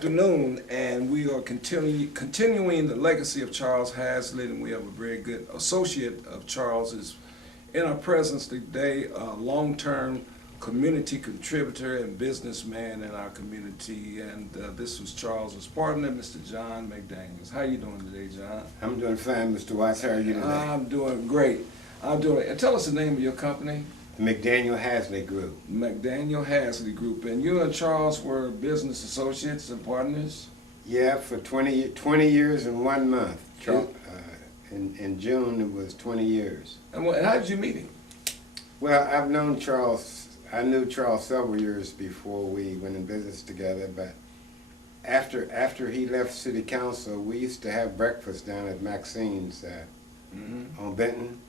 Afternoon, and we are continuing the legacy of Charles Hazley, and we have a very good associate of Charles's in our presence today, a long-term community contributor and businessman in our community, and this was Charles's partner, Mr. John McDaniels. How you doing today, John? I'm doing fine, Mr. Watts. How are you today? I'm doing great. And tell us the name of your company. McDaniel Hazley Group. McDaniel Hazley Group. And you and Charles were business associates and partners? Yeah, for 20 years and 1 month. In June, it was 20 years. And how did you meet him? Well, I knew Charles several years before we went in business together, but after he left City Council, we used to have breakfast down at Maxine's on Benton.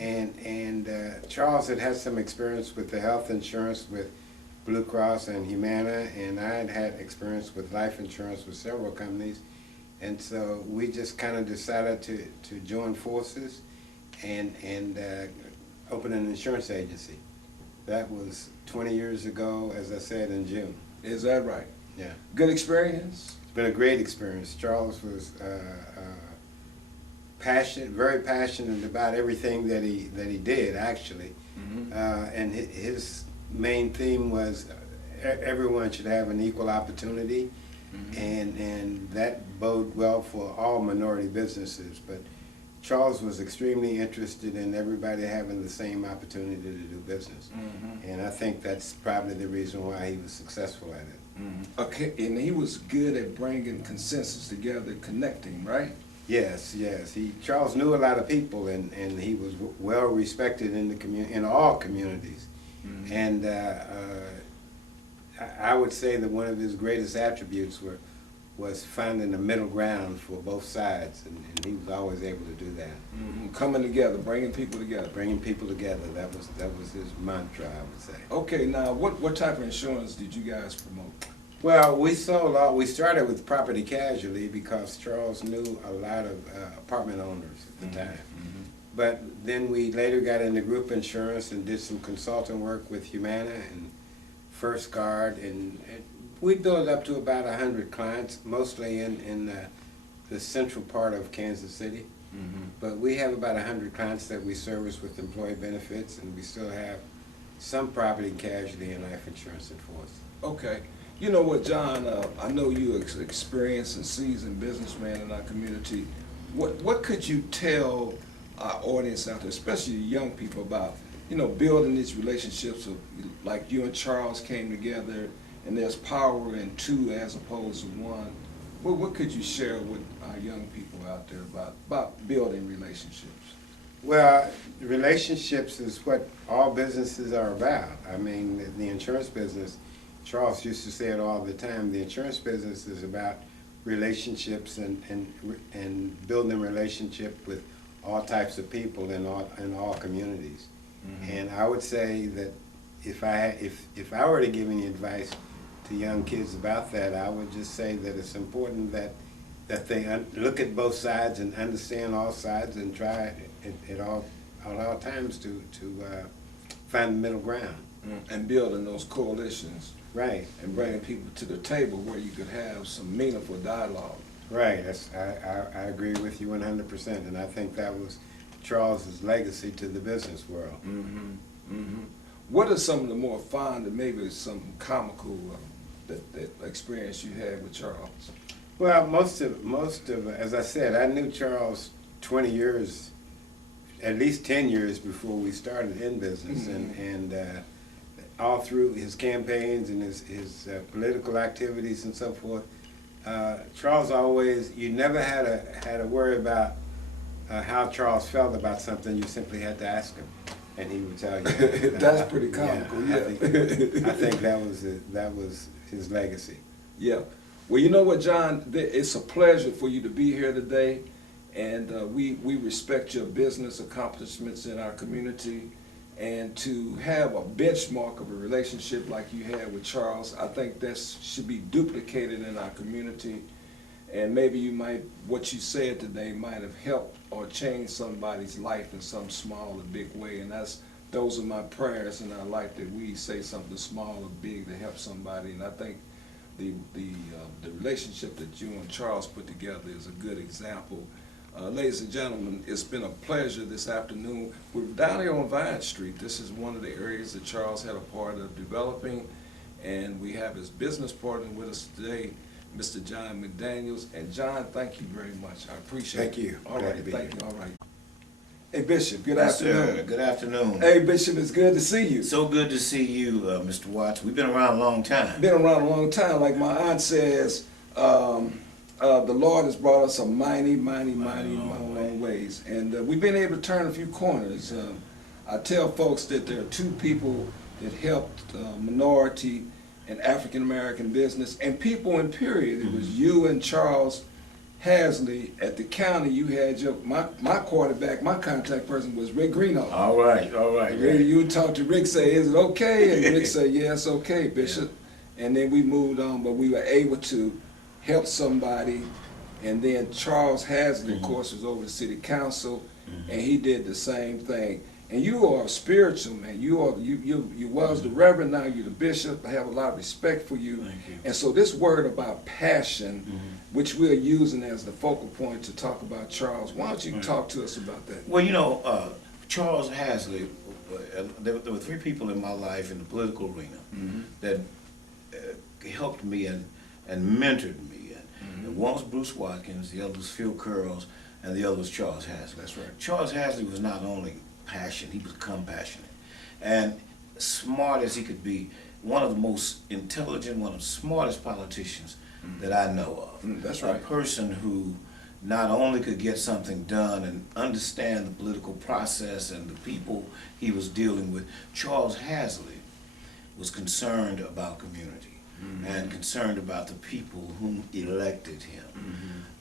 And Charles had some experience with the health insurance with Blue Cross and Humana, and I had experience with life insurance with several companies, and so we just kind of decided to join forces and open an insurance agency. That was 20 years ago, as I said, in June. Is that right? Yeah. Good experience? It's been a great experience. Charles was very passionate about everything that he did, actually. And his main theme was everyone should have an equal opportunity, and that bode well for all minority businesses. But Charles was extremely interested in everybody having the same opportunity to do business, and I think that's probably the reason why he was successful at it. Okay, and he was good at bringing consensus together, connecting, right? Yes. Charles knew a lot of people, and he was well respected in the in all communities. And I would say that one of his greatest attributes was finding the middle ground for both sides, and he was always able to do that. Coming together, bringing people together. Bringing people together. That was his mantra, I would say. Okay, now what type of insurance did you guys promote? Well, we started with property casualty because Charles knew a lot of apartment owners at the time. But then we later got into group insurance and did some consulting work with Humana and First Guard, and we built up to about 100 clients, mostly in the central part of Kansas City. But we have about 100 clients that we service with employee benefits, and we still have some property casualty and life insurance in force. Okay. You know what, John, I know you're an experienced and seasoned businessman in our community. What could you tell our audience out there, especially young people, about, building these relationships of, like you and Charles came together, and there's power in two as opposed to one. What could you share with our young people out there about building relationships? Well, relationships is what all businesses are about. I mean, the insurance business, Charles used to say it all the time, the insurance business is about relationships and building relationship with all types of people in all communities. And I would say that if I were to give any advice to young kids about that, I would just say that it's important that they look at both sides and understand all sides and try at all times to find the middle ground. And building those coalitions. Right. And bringing people to the table where you could have some meaningful dialogue. Right. I agree with you 100%, and I think that was Charles's legacy to the business world. What are some of the more fun and maybe some comical that experience you had with Charles? Well, most of as I said, I knew Charles 20 years, at least 10 years before we started in business, and all through his campaigns and his political activities and so forth. Charles always, you never had to worry about how Charles felt about something. You simply had to ask him, and he would tell you. That's pretty comical. Yeah. I think that was his legacy. Yeah. Well, you know what, John? It's a pleasure for you to be here today, and we respect your business accomplishments in our community. And to have a benchmark of a relationship like you had with Charles, I think that should be duplicated in our community. And maybe what you said today might have helped or changed somebody's life in some small or big way. And those are my prayers in our life, that we say something small or big to help somebody. And I think the relationship that you and Charles put together is a good example. Ladies and gentlemen, it's been a pleasure this afternoon. We're down here on Vine Street. This is one of the areas that Charles had a part of developing, and we have his business partner with us today, Mr. John McDaniels. And John, thank you very much. I appreciate it. Thank you. All Glad right, to be thank here. you. All right. Hey, Bishop, good Yes, afternoon. sir. Good afternoon. Hey, Bishop, it's good to see you. So good to see you, Mr. Watts. We've been around a long time. Been around a long time. Like my aunt says, the Lord has brought us a mighty long ways. And we've been able to turn a few corners. I tell folks that there are two people that helped minority and African American business and people in period. It was you and Charles Hazley. At the county, you had my quarterback, my contact person was Rick Greeno. All right. You would talk to Rick, say, is it okay? And Rick said, yeah, it's okay, Bishop. Yeah. And then we moved on, but we were able to help somebody. And then Charles Hazley, of course, was over the city council, and he did the same thing. And you are spiritual, man. You was the reverend, now you're the bishop. I have a lot of respect for you. Thank you. And so this word about passion, which we're using as the focal point to talk about Charles, why don't you talk to us about that? Well, Charles Hazley, there were three people in my life in the political arena that helped me and mentored me. And one was Bruce Watkins, the other was Phil Curls, and the other was Charles Hazley. That's right. Charles Hazley was not only passionate, he was compassionate. And smart as he could be, one of the most intelligent, one of the smartest politicians that I know of. That's right. A person who not only could get something done and understand the political process and the people he was dealing with, Charles Hazley was concerned about community and concerned about the people whom elected him.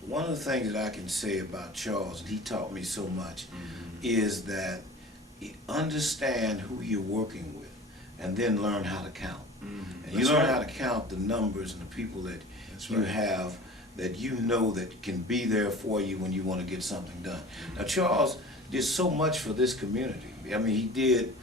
One of the things that I can say about Charles, and he taught me so much, is that you understand who you're working with and then learn how to count. And you learn how to count the numbers and the people that you have that you know that can be there for you when you want to get something done. Now Charles did so much for this community. I mean, he did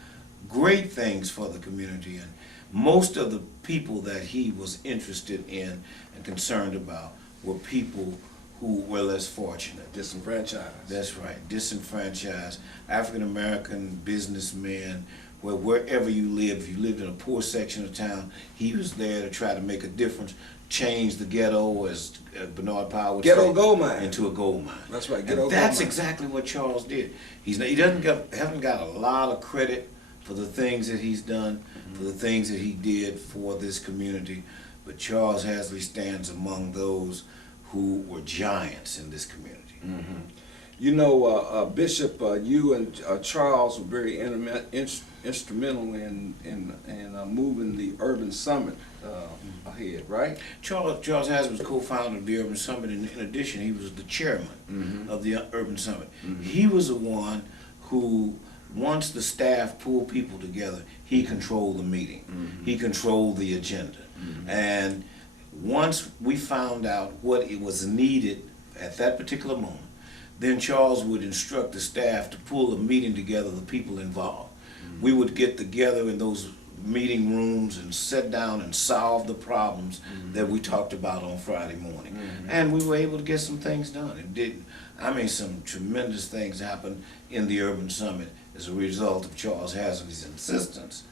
great things for the community, and most of the people that he was interested in and concerned about were people who were less fortunate. Disenfranchised. That's right, disenfranchised, African American businessmen, where wherever you live, if you lived in a poor section of town, he was there to try to make a difference, change the ghetto, as Bernard Powell would Ghetto say, gold mine. into a gold mine. That's right, And ghetto gold that's mine. exactly what Charles did. He haven't got a lot of credit for the things that he's done, for the things that he did for this community, but Charles Hazley stands among those who were giants in this community. You know, Bishop, you and Charles were very instrumental in moving the Urban Summit ahead, right? Charles Hazley was co-founder of the Urban Summit. In addition, he was the chairman of the Urban Summit. He was the one who, once the staff pulled people together, he controlled the meeting. He controlled the agenda. And once we found out what it was needed at that particular moment, then Charles would instruct the staff to pull the meeting together, the people involved. We would get together in those meeting rooms and sit down and solve the problems that we talked about on Friday morning. And we were able to get some things done. Some tremendous things happened in the Urban Summit as a result of Charles Hazley's insistence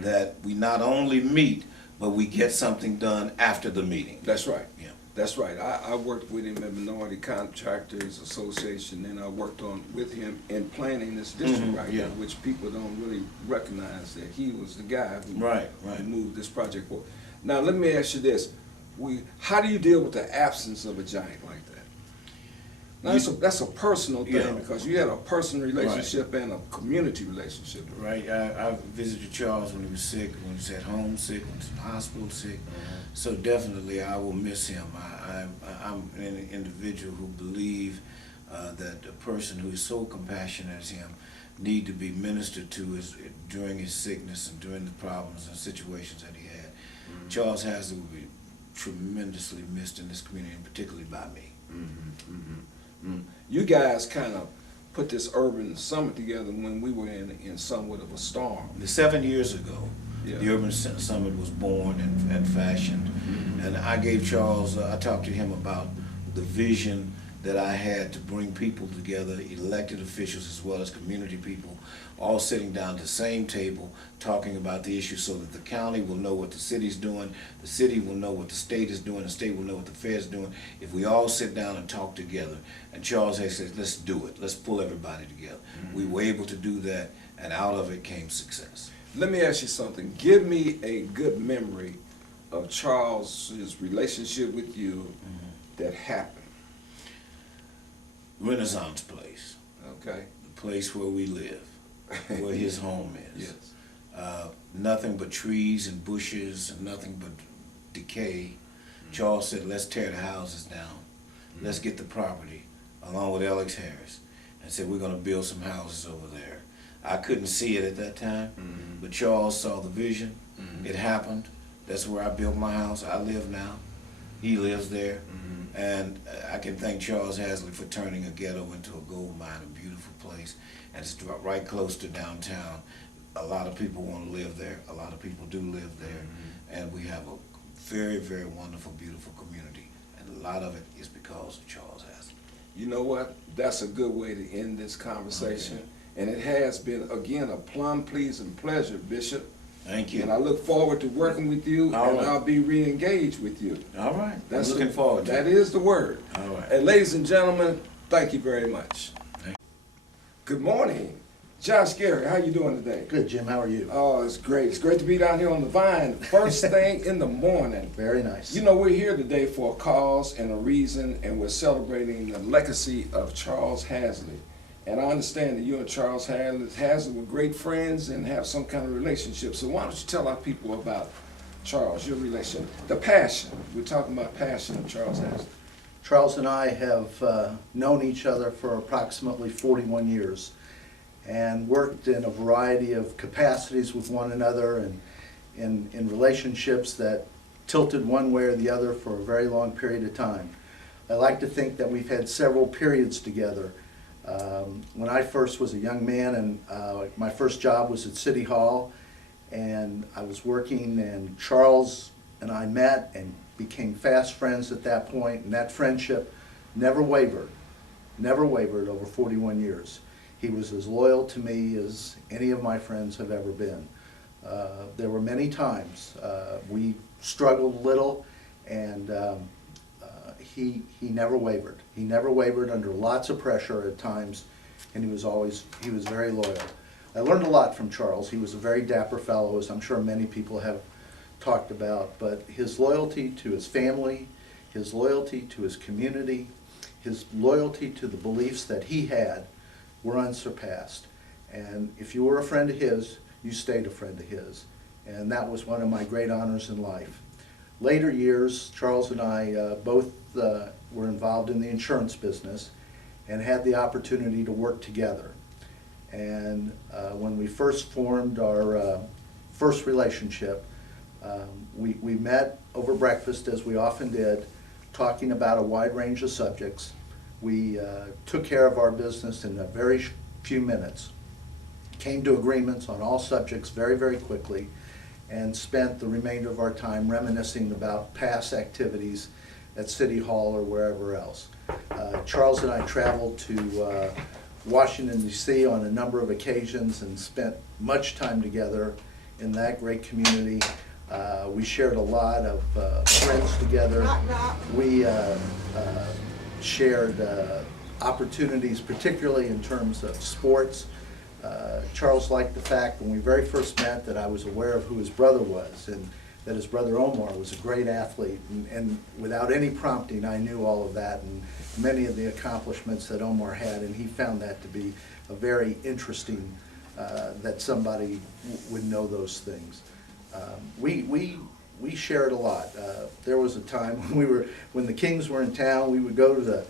that we not only meet, but we get something done after the meeting. That's right. Yeah. That's right. I worked with him at Minority Contractors Association, and I worked with him in planning this district here, which people don't really recognize that he was the guy who moved this project forward. Now, let me ask you this. How do you deal with the absence of a giant like that? Now, that's a personal thing because you had a personal relationship and a community relationship. Right. I visited Charles when he was sick, when he was at home sick, when he was in the hospital sick. So definitely I will miss him. I'm an individual who believe that a person who is so compassionate as him need to be ministered to during his sickness and during the problems and situations that he had. Charles Hazley will be tremendously missed in this community, and particularly by me. You guys kind of put this urban summit together when we were in somewhat of a storm. 7 years ago, Yeah. The Urban Summit was born and fashioned. And I gave Charles, I talked to him about the vision that I had to bring people together, elected officials as well as community people, all sitting down at the same table, talking about the issue so that the county will know what the city's doing, the city will know what the state is doing, the state will know what the Fed's doing, if we all sit down and talk together. And Charles Hayes said, let's do it, let's pull everybody together. We were able to do that, and out of it came success. Let me ask you something. Give me a good memory of Charles's relationship with you that happened. Renaissance Place, Okay. the place where we live, where his home is. Yes. Nothing but trees and bushes and nothing but decay. Charles said, let's tear the houses down. Let's get the property, along with Alex Harris, and said, we're going to build some houses over there. I couldn't see it at that time, but Charles saw the vision. It happened. That's where I built my house. I live now. He lives there. And I can thank Charles Hazley for turning a ghetto into a gold mine, a beautiful place. And it's right close to downtown. A lot of people want to live there. A lot of people do live there. And we have a very, very wonderful, beautiful community. And a lot of it is because of Charles Hazley. You know what? That's a good way to end this conversation. Okay. And it has been, again, a plum pleasing pleasure, Bishop. Thank you. And I look forward to working with you, All and right. I'll be re-engaged with you. All right. That's I'm looking forward to That it. is the word. All right. And ladies and gentlemen, thank you very much. Thank Good morning. Josh Gary, how you doing today? Good, Jim. How are you? Oh, it's great. It's great to be down here on the Vine. First thing in the morning. Very nice. You know, we're here today for a cause and a reason, and we're celebrating the legacy of Charles Hazley. And I understand that you and Charles Hazley were great friends and have some kind of relationship. So why don't you tell our people about Charles, your relationship, the passion. We're talking about passion of Charles Hazley. Charles and I have known each other for approximately 41 years and worked in a variety of capacities with one another and in relationships that tilted one way or the other for a very long period of time. I like to think that we've had several periods together. When I first was a young man and my first job was at City Hall, and I was working, and Charles and I met and became fast friends at that point, and that friendship never wavered over 41 years. He was as loyal to me as any of my friends have ever been. There were many times we struggled a little, and he never wavered. He never wavered under lots of pressure at times, and he was very loyal. I learned a lot from Charles. He was a very dapper fellow, as I'm sure many people have talked about, but his loyalty to his family, his loyalty to his community, his loyalty to the beliefs that he had were unsurpassed. And if you were a friend of his, you stayed a friend of his. And that was one of my great honors in life. Later years, Charles and I both were involved in the insurance business and had the opportunity to work together. And when we first formed our first relationship, we met over breakfast, as we often did, talking about a wide range of subjects. We took care of our business in a very few minutes, came to agreements on all subjects very, very quickly, and spent the remainder of our time reminiscing about past activities at City Hall or wherever else. Charles and I traveled to Washington, D.C. on a number of occasions and spent much time together in that great community. We shared a lot of friends together. We shared opportunities, particularly in terms of sports. Charles liked the fact when we very first met that I was aware of who his brother was, and that his brother Omar was a great athlete, and without any prompting I knew all of that and many of the accomplishments that Omar had, and he found that to be a very interesting that somebody would know those things. We shared a lot. There was a time when the Kings were in town, we would go to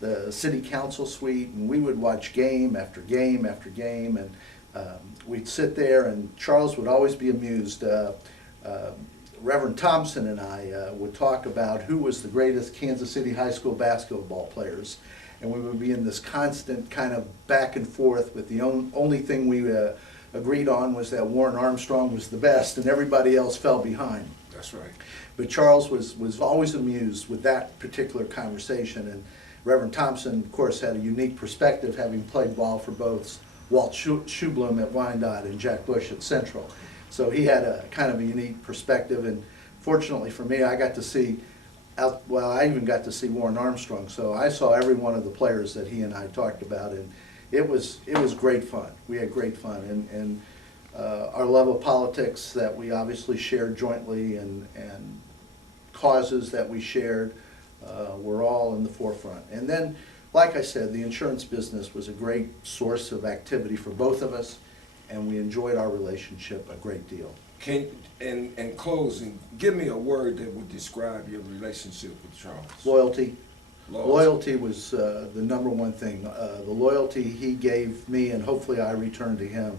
the city council suite, and we would watch game after game after game, and we'd sit there, and Charles would always be amused. Reverend Thompson and I would talk about who was the greatest Kansas City high school basketball players, and we would be in this constant kind of back and forth with the only thing we agreed on was that Warren Armstrong was the best and everybody else fell behind. That's right. But Charles was always amused with that particular conversation, and Reverend Thompson, of course, had a unique perspective, having played ball for both Walt Schublum at Wyandotte and Jack Bush at Central. So he had a kind of a unique perspective, and fortunately for me, I got to see, I even got to see Warren Armstrong, so I saw every one of the players that he and I talked about, and it was great fun. We had great fun, and our love of politics that we obviously shared jointly, and causes that we shared were all in the forefront. And then, like I said, the insurance business was a great source of activity for both of us, and we enjoyed our relationship a great deal. In closing, give me a word that would describe your relationship with Charles. Loyalty. Loyalty was the number one thing. The loyalty he gave me, and hopefully I returned to him,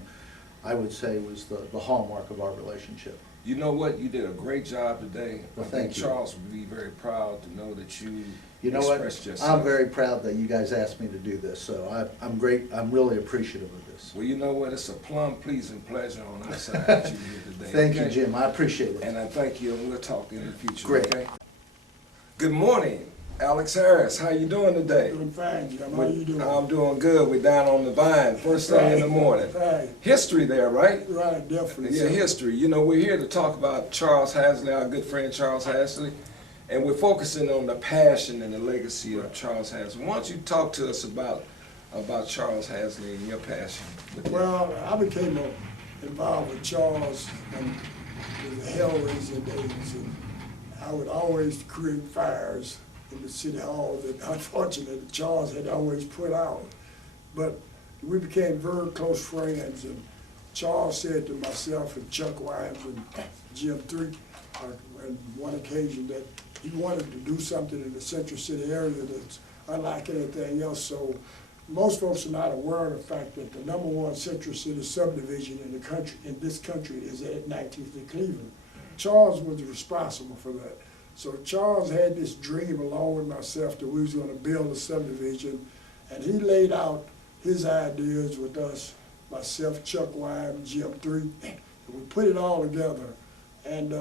I would say was the hallmark of our relationship. You know what? You did a great job today. Well, I think thank you. Charles would be very proud to know that you know what? expressed yourself. I'm very proud that you guys asked me to do this, so I'm great. I'm really appreciative of this. Well, you know what? It's a plum pleasing pleasure on our side that you here today. Thank okay? you, Jim. I appreciate it. And I thank you, and we'll talk in the future. Great. Okay? Good morning, Alex Harris. How you doing today? Doing fine, Jim. How you doing? I'm doing good. We're down on the vine, first thing in the morning. Right. History there, right? Right, definitely. Yeah, history. You know, we're here to talk about Charles Hazley, our good friend Charles Hazley, and we're focusing on the passion and the legacy of Charles Hazley. Why don't you talk to us about Charles Hazley and your passion with him? Well, I became involved with Charles in the hell-raising days, and I would always create fires in the city hall that unfortunately Charles had always put out. But we became very close friends, and Charles said to myself and Chuck Wimes and Jim Threek on one occasion that he wanted to do something in the Central City area that's unlike anything else. So most folks are not aware of the fact that the #1 Central City subdivision in the country, in this country, is at 19th and Cleveland. Charles was responsible for that. So Charles had this dream along with myself that we was going to build a subdivision, and he laid out his ideas with us, myself, Chuck Wimes, Jim Threek, and we put it all together. And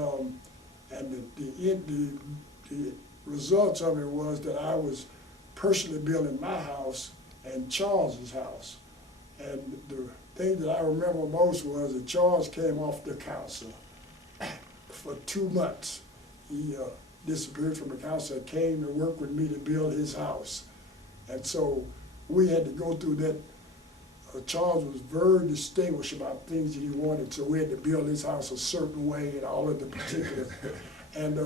the results of it was that I was personally building my house and Charles's house. And the thing that I remember most was that Charles came off the council for 2 months. He disappeared from the council and came to work with me to build his house. And so we had to go through that. Charles was very distinguished about things that he wanted, so we had to build his house a certain way and all of the particulars. And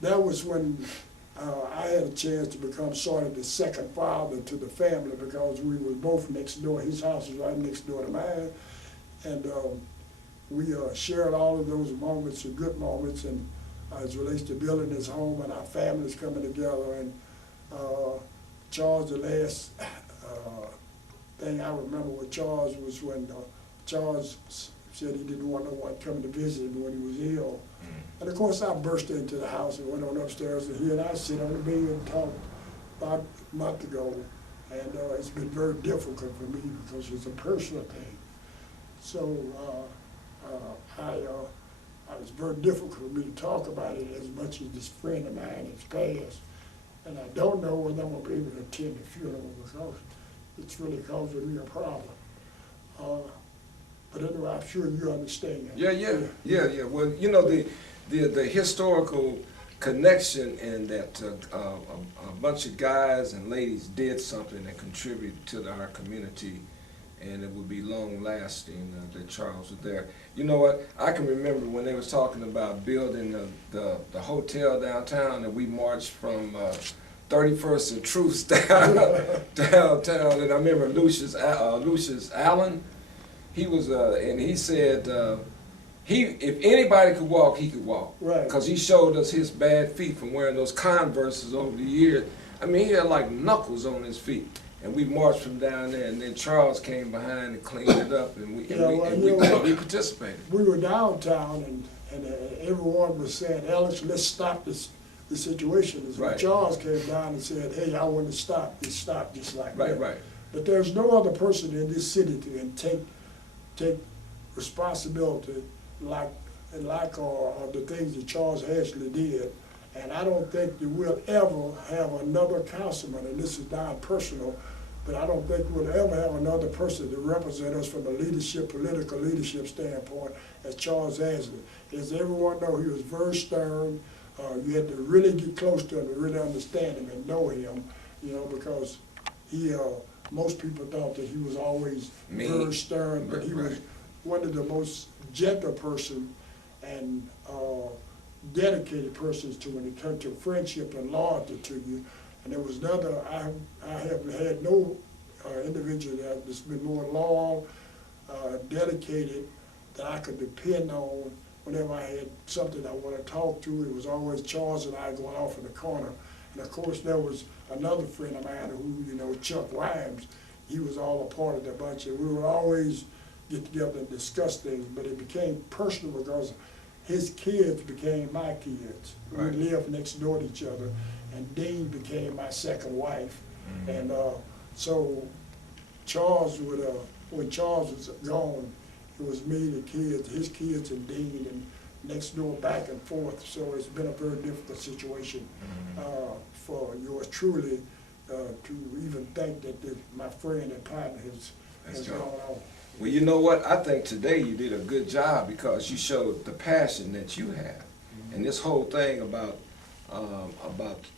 that was when I had a chance to become sort of the second father to the family, because we were both next door. His house was right next door to mine. And we shared all of those moments, the good moments, and as it relates to building his home and our families coming together. And Charles, the last thing I remember with Charles was when Charles said he didn't want no one coming to visit him when he was ill. And of course I burst into the house and went on upstairs, and he and I sit on the bed and talked about a month ago. And it's been very difficult for me because it's a personal thing. So it was very difficult for me to talk about it as much as this friend of mine has passed. And I don't know whether I'm going to be able to attend the funeral because it's really causing me a problem. But anyway, I'm sure you understand. Yeah. Well, you know, the historical connection and that a bunch of guys and ladies did something that contributed to our community, and it would be long lasting that Charles was there. You know what? I can remember when they was talking about building the hotel downtown, and we marched from 31st and Truth downtown, and I remember Lucius Allen. He was, and he said, if anybody could walk, he could walk. Right. Because he showed us his bad feet from wearing those Converses over the years. I mean, he had like knuckles on his feet. And we marched from down there, and then Charles came behind and cleaned it up, and we participated. We were downtown, and everyone was saying, Alex, let's stop the situation. And Right. Charles came down and said, hey, I want to stop. It stopped just like that. Right. But there's no other person in this city to take responsibility like the things that Charles Hazley did. And I don't think that we'll ever have another councilman, and this is not personal, but I don't think we'll ever have another person to represent us from a political leadership standpoint as Charles Hazley. As everyone knows, he was very stern. You had to really get close to him to really understand him and know him, because most people thought that he was always very stern, but he was one of the most gentle person and dedicated persons to when it comes to friendship and loyalty to you. And there was another, I have had no individual that's been more loyal, dedicated, that I could depend on whenever I had something I want to talk to. It was always Charles and I going off in the corner. And of course there was another friend of mine who, Chuck Wimes, he was all a part of the bunch, and we would always get together and discuss things, but it became personal because his kids became my kids. Right. We lived next door to each other, and Dean became my second wife. And so Charles would, when Charles was gone, it was me, the kids, his kids, and Dean, and next door back and forth. So it's been a very difficult situation for yours truly to even think that my friend and partner has gone on. Well, you know what? I think today you did a good job because you showed the passion that you have. And this whole thing about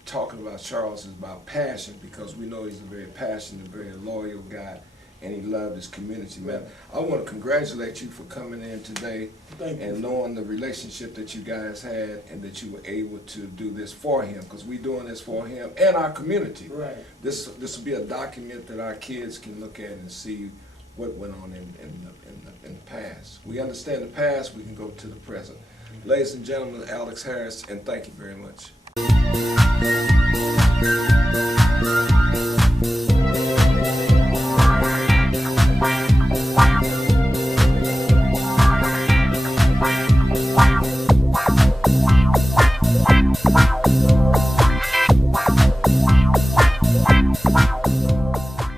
talking about Charles is about passion, because we know he's a very passionate, very loyal guy, and he loved his community, man. I want to congratulate you for coming in today and knowing the relationship that you guys had, and that you were able to do this for him, because we're doing this for him and our community. Right. This will be a document that our kids can look at and see what went on in the past. We understand the past, we can go to the present. Ladies and gentlemen, Alex Harris, and thank you very much.